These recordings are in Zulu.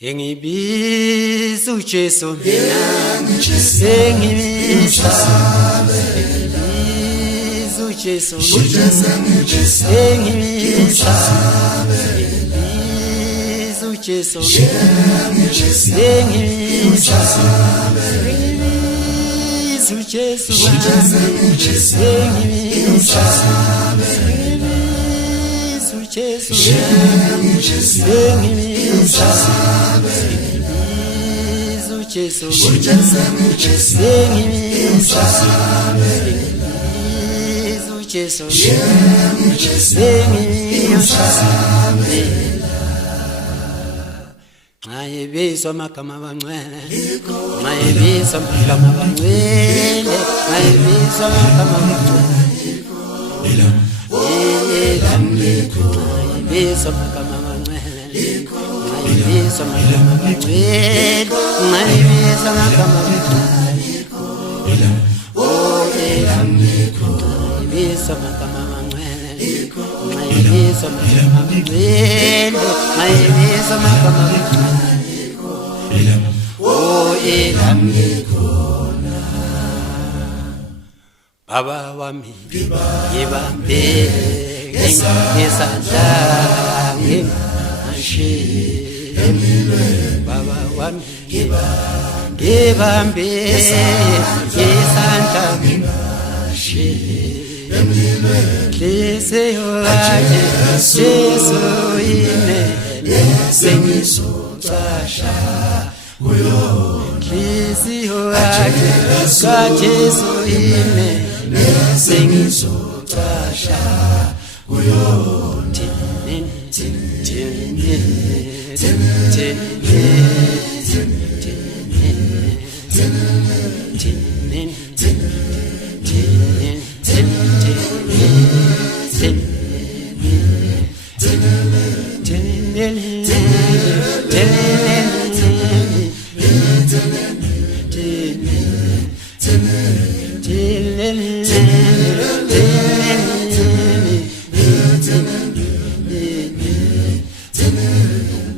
Engibiza uJesu mina engibiza uJesu engibiza uJesu engibiza uJesu Ayebizwa amagama abangcwele ayebizwa amagama abangcwele ayebizwa amagama abangcwele ayebizwa amagama abangcwele ayebizwa amagama abangcwele ayebizwa amagama abangcwele oh ayebizwa amagama abangcwele ayebizwa amagama abangcwele ayebizwa amagama abangcwele oh elamkhona baba wami ngibambe ngesandla ngimashe baba wami ngibambe ngesandla ngimashe leseyo ake Jesu ine sengizotsasha Leseyo ake Jesu ine sengizotsasha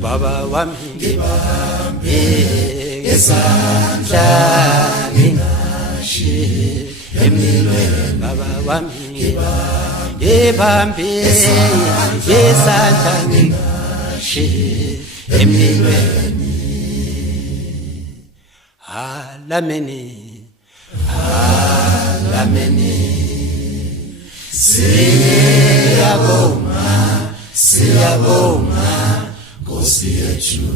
Baba wami ngibambe ngesandla ngimashe emlilweni Baba wami ngibambe ngesandla ngimashe emlilweni alameni siyabonga Nkosi yethu